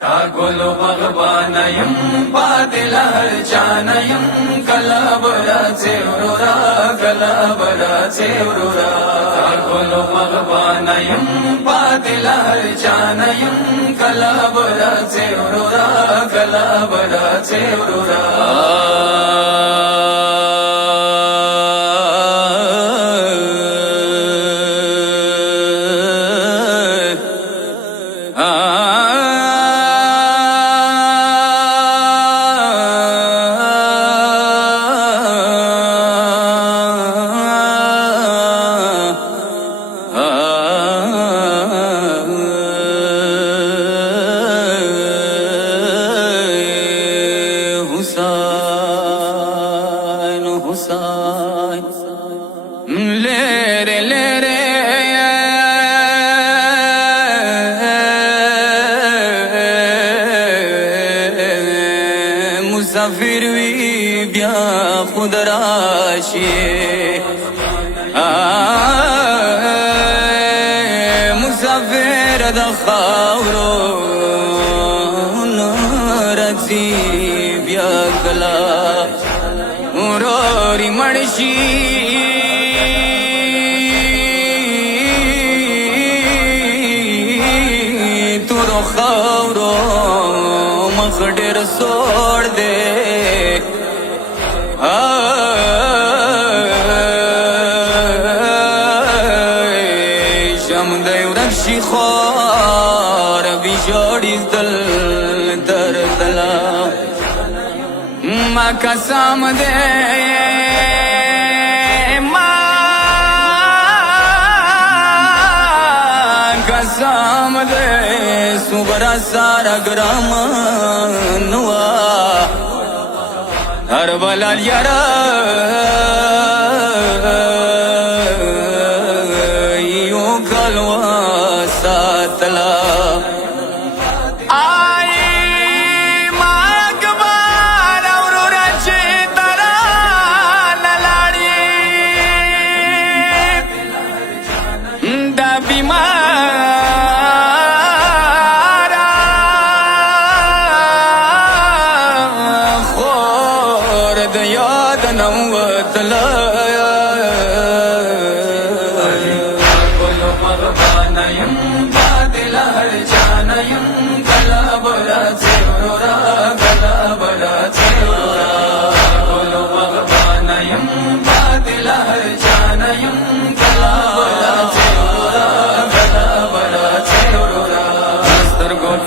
گلو مغبانیم بادل هر جانیم کلا برا چورورا کلا برا چورورا گلو مغبانیم بادل هر جانیم کلا برا چورورا کلا برا چورورا लेरे लेरे मुसाफिर भी ब्या खुद राशि मुसाफिर दखावरो रजी ब्या गला रोरी मणशी خاورو مخ ډېر سوړ دی شم دی ورک شي خوار بي جوړي دل دردلا ما قسم دی قسم دے صبرا سارا گرام نوا ہر بلال یارا یوں کلوا ساتلا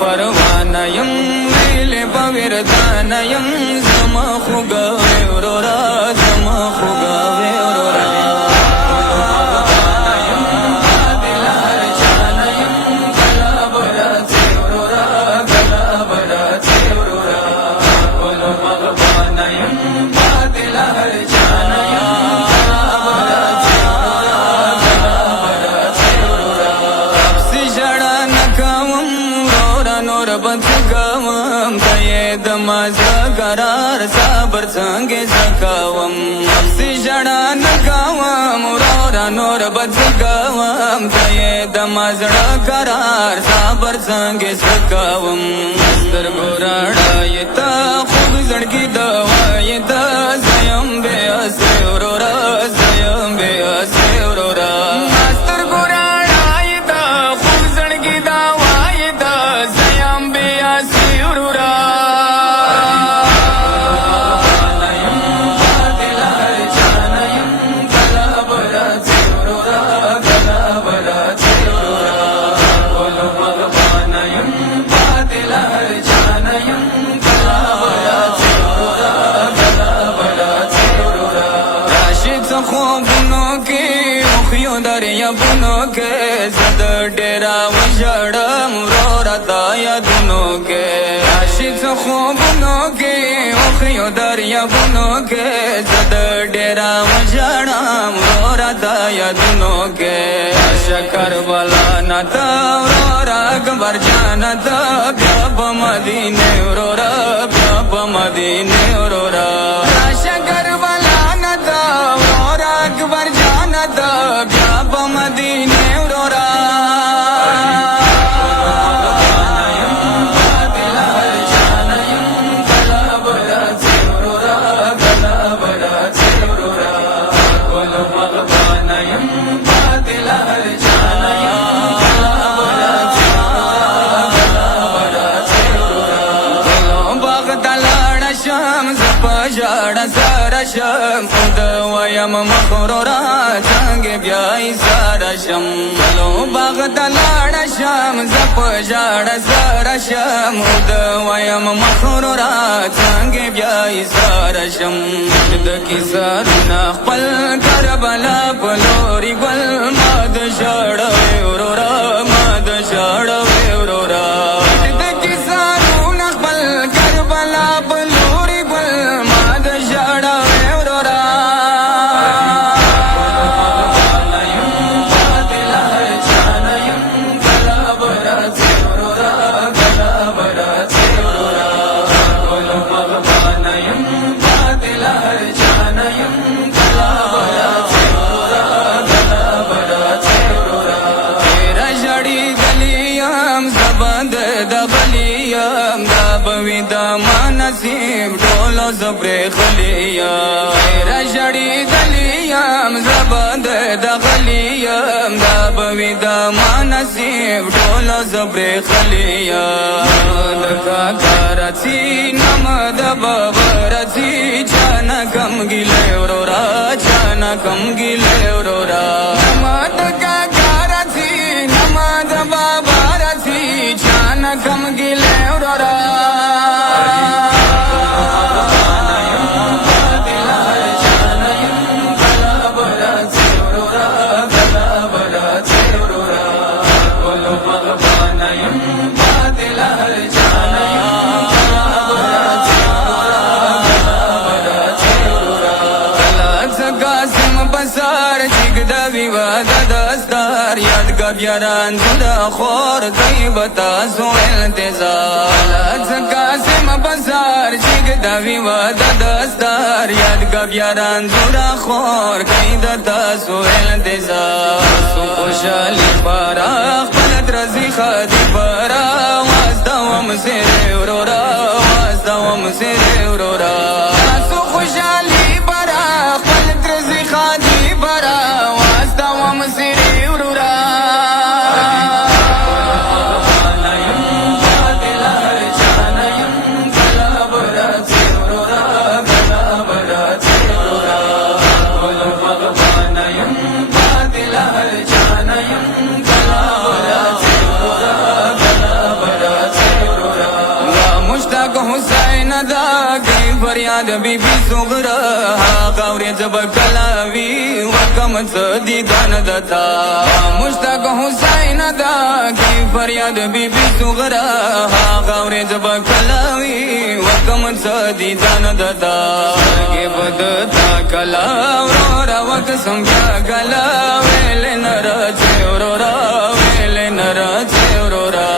परवानयम मिले पविरदानयम जमा खुगा वेरोरा जमा खुगा वेरोरा बदगवम दये दमाज करार साबर संगे सकावम से जड़ा नकावम रोरा नोर बदगवम दये दमाज करार साबर संगे सकावम मस्तर गोराड़ा ये ता खूब जड़की दवा ये ता स्वयं बेअसे रोरा स्वयं बेअसे रोरा मस्तर गोराड़ा ये ता खूब जड़की दवा ये ता बुनो के जद डेरा वजड़म रो रदा या दुनो के आशिक बुनो के ओखियो दरिया बुनो के जद डेरा वजड़म रो रदा या दुनो के शकर वाला न ता रो अकबर जान ता ब्याब मदीने रो रा ब्याब मदीने रो रा शकर वाला न ता रो अकबर जान ता ब्याब मदीने रो रा شم خود ویم مخرورا چنگ بیای سارا شم کلو باغ تلاړ شم زپ جاړ سارا شم خود ویم مخرورا چنگ بیای سارا شم د کیسار خپل کربلا پلوري ګل ماد شړ ورورا ماد شړ ورورا د کیسار خپل کربلا پلوري ګل ماد شړ ورورا نصیب ټولو زبر خلیا رجړی دلیم زبند د غلیم دا بوی د ما نصیب ټولو زبر خلیا د کارتی نم د بابرتی چانا کم ګیله ورورا چانا کم ګیله ورورا نم د کارتی نم د بابرتی چانا کم ګیله ورورا یاران زدا خور کئی بتا سو انتظار قاسم بازار چیگ داوی ودا دستار یاد گب یاران زدا خور کئی دتا سو انتظار سو خوشالی پارا خپلت رزی خادی پارا واسطا وم سیر ورورا واسطا وم سیر ورورا سو خوشالی پارا خپلت رزی خادی پارا واسطا وم سیر ورورا فریاد بی بی سغرا غوری زب کلاوی وکم صدی دان دتا مشتاق حسین دا کی فریاد بی بی سغرا غوری زب کلاوی وکم صدی دان دتا کی بدتا کلا ورورا وکسم کیا کلا ویل نرا چورورا ویل نرا چورورا